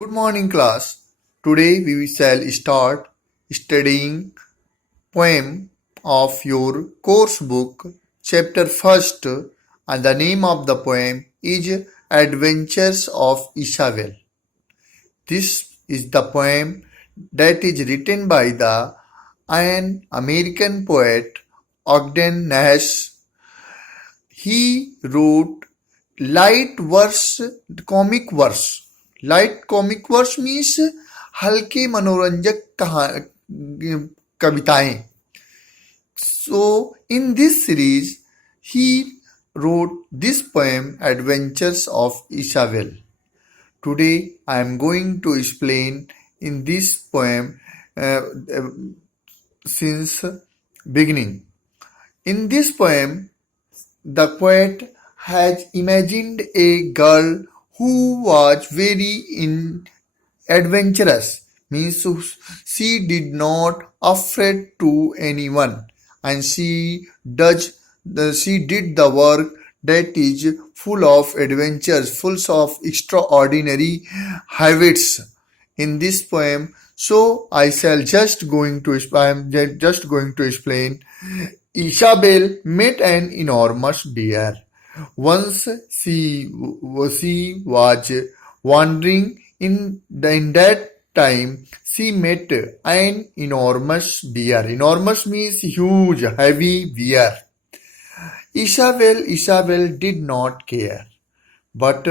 Good morning, class. Today we shall start studying poem of your course book, chapter first, and the name of the poem is Adventures of Isabel. This is the poem that is written by an American poet, Ogden Nash. He wrote light verse, comic verse. Light comic verse means हल्के मनोरंजक कविताएं. So in this series, he wrote this poem, Adventures of Isabel. Today I am going to explain in this poem since beginning. In this poem, the poet has imagined a girl who was very adventurous, means she did not afraid to anyone, and she did the work that is full of adventures, full of extraordinary habits in this poem. So I am just going to explain. Isabel met an enormous bear. Once she was wandering in that time she met an enormous bear. Enormous means huge, heavy bear. Isabel did not care. But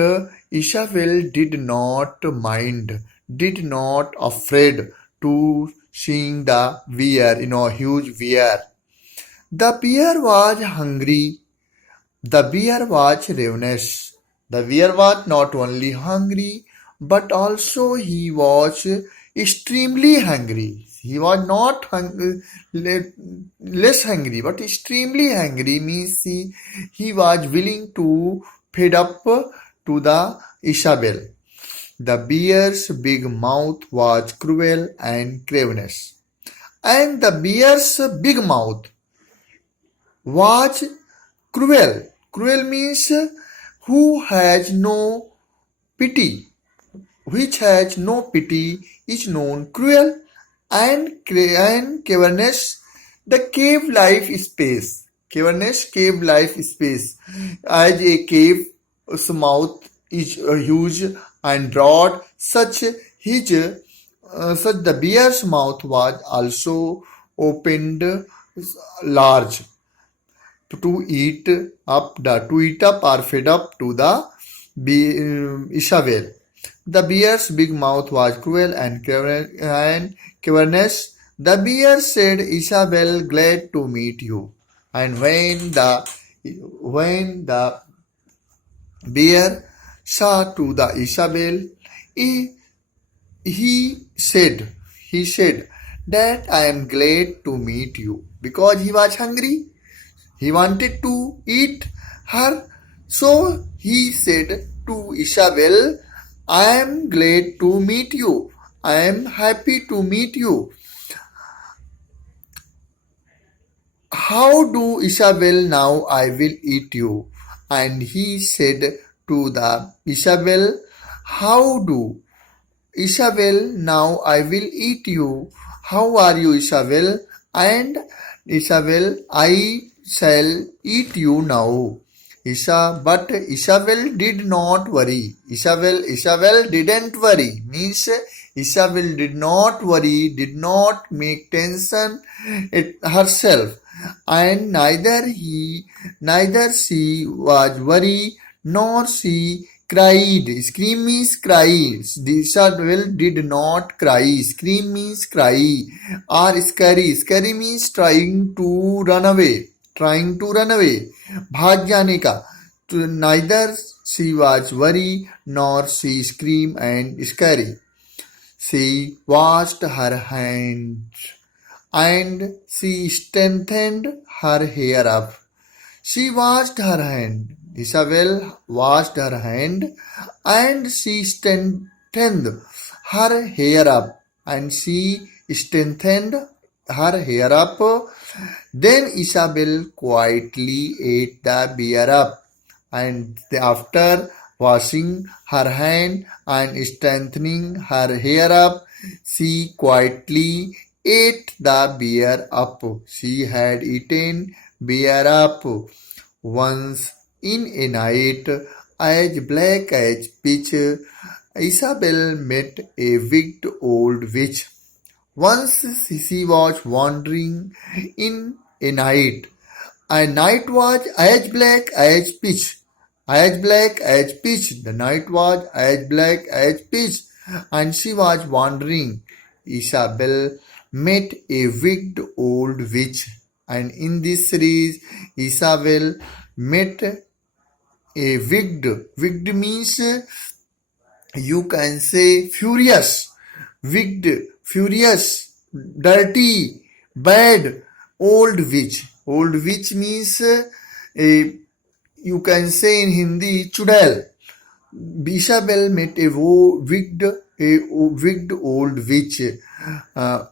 Isabel did not mind, did not afraid to seeing the bear, huge bear. The bear was hungry. The bear was ravenous. The bear was not only hungry, but also he was extremely hungry. He was not less hungry, but extremely hungry means he was willing to feed up to the Isabel. The bear's big mouth was cruel and cravenous. And the bear's big mouth was cruel. Cruel means who has no pity. Which has no pity is known cruel and cavernous. The cave life space. Cavernous cave life space. As a cave's mouth is huge and broad, such the bear's mouth was also opened large to eat up or feed up to the Isabel. The bear's big mouth was cruel and cavernous. The bear said, Isabel, glad to meet you. And when the bear saw to the Isabel, he said, that I am glad to meet you, because he was hungry. He wanted to eat her. So he said to Isabel, I am glad to meet you. I am happy to meet you. How do, Isabel, now I will eat you? And he said to the Isabel, how do, Isabel, now I will eat you. How are you, Isabel? And Isabel, I shall eat you now. But Isabel did not worry. Isabel didn't worry. Means Isabel did not worry, did not make tension herself, and neither she was worried nor she cried. Scream means cry. Isabel did not cry. Scream means cry. Or scurry. Scurry means trying to run away. Trying to run away. भाग जाने का. Neither she was worried nor she screamed and scurry. She washed her hands and she strengthened her hair up. She washed her hand. Isabel washed her hand and she strengthened her hair up. And she strengthened her hair up. Then Isabel quietly ate the bear up. And after washing her hand and strengthening her hair up. She quietly ate the bear up. She had eaten bear up once in a night, as black as pitch. Isabel met a wicked old witch. Once she was wandering in a night was as black as pitch. As black as pitch. The night was as black as pitch, and she was wandering. Isabel met a wicked old witch, and in this series, Isabel met a wicked. Wicked means you can say furious, wicked, furious, dirty, bad, old witch. Old witch means you can say in Hindi chudel. Isabel met a wicked old witch.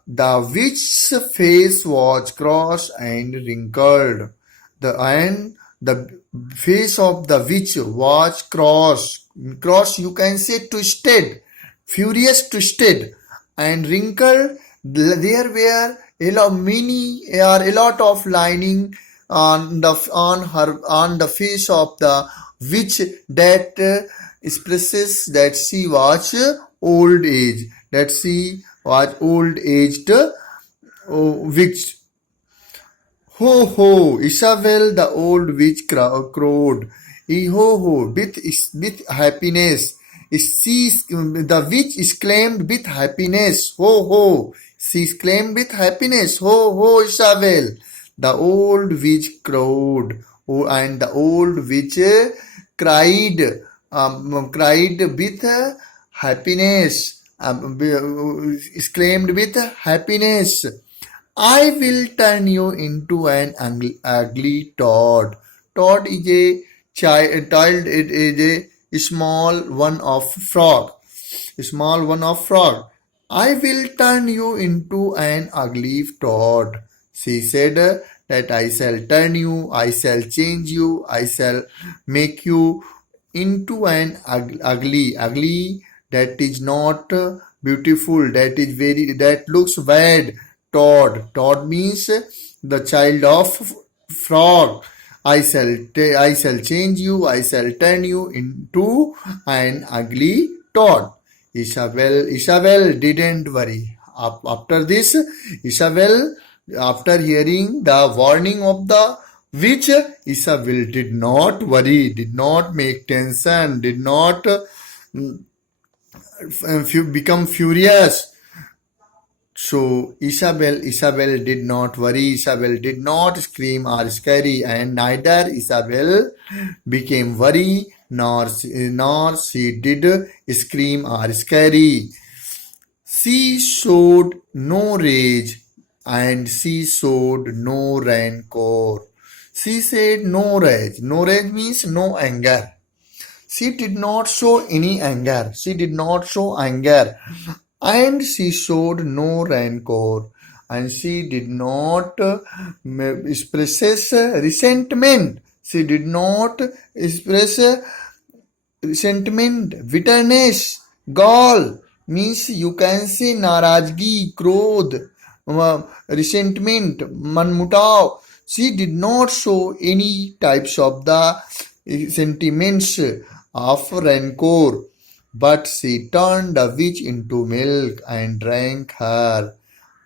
The witch's face was cross and wrinkled. The face of the witch was cross. Cross you can say twisted, furious twisted, and wrinkled. There were a lot of lining on the face of the witch that expresses that she was old age, that she was old aged witch. Ho ho! Isabel the old witch crowed. Ho ho! With happiness. The witch exclaimed with happiness. Ho ho! She exclaimed with happiness. Ho ho! Isabel! The old witch crowed. Oh, and the old witch cried. Cried with happiness. Exclaimed with happiness. I will turn you into an ugly toad. Toad is a child. It is a small one of frog. Small one of frog. I will turn you into an ugly toad. She said that I shall turn you, I shall change you, I shall make you into an ugly that is not beautiful, that looks bad. Toad means the child of frog. I shall change you, I shall turn you into an ugly toad. Isabel didn't worry. After this, Isabel, after hearing the warning of the witch, Isabel did not worry, did not make tension, did not become furious. So Isabel did not worry, Isabel did not scream or scary, and neither Isabel became worry nor she did scream or scary. She showed no rage and she showed no rancor. She said no rage. No rage means no anger. She did not show any anger. She did not show anger. And she showed no rancor. And she did not express resentment. She did not express resentment, bitterness, gall. Means you can say narazgi, krodh, resentment, manmutav. She did not show any types of the sentiments of rancor, but she turned the witch into milk and drank her.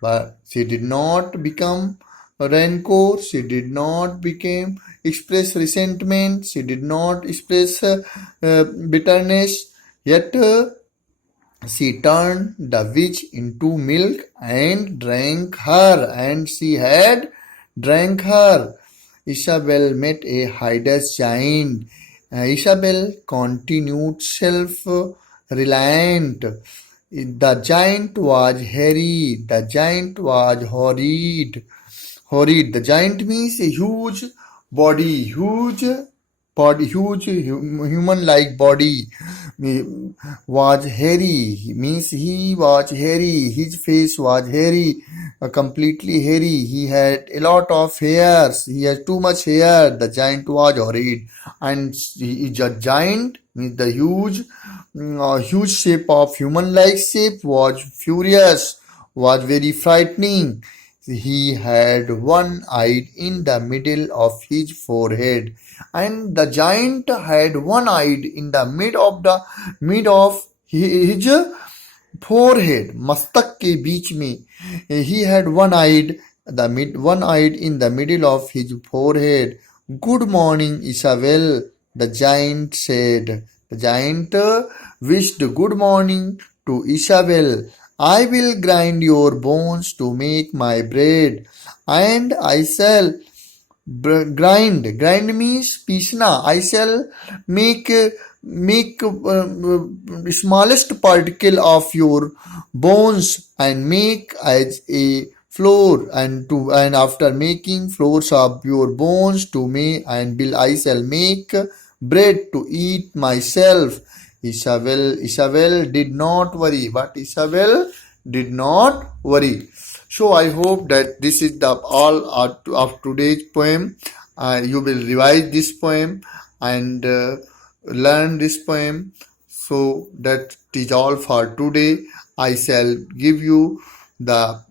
But she did not become rancor, she did not become express resentment, she did not express bitterness, yet she turned the witch into milk and drank her, and she had drank her. Isabel met a hideous giant. Isabel continued self-reliant. The giant was hairy. The giant was horrid. Horrid. The giant means a huge body, huge body, huge human-like body was hairy. Means he was hairy. His face was hairy, completely hairy. He had a lot of hairs. He had too much hair. The giant was horrid, and the giant means the huge shape of human-like shape was furious, was very frightening. He had one eye in the middle of his forehead, and the giant had one eye in the mid of his forehead, मस्तक के बीच में. He had one eyed in the middle of his forehead. Good morning, Isabel, the giant said. The giant wished good morning to Isabel. I will grind your bones to make my bread, and I shall grind means pishna. I shall make smallest particle of your bones and make as a floor, and after making floors of your bones to me, and will I shall make bread to eat myself. Isabel did not worry, but Isabel did not worry. So I hope that this is the all of today's poem. You will revise this poem and learn this poem. So that is all for today. I shall give you the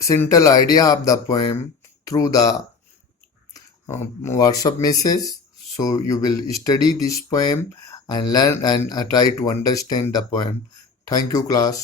central idea of the poem through the WhatsApp message. So you will study this poem and learn and try to understand the poem. Thank you, class.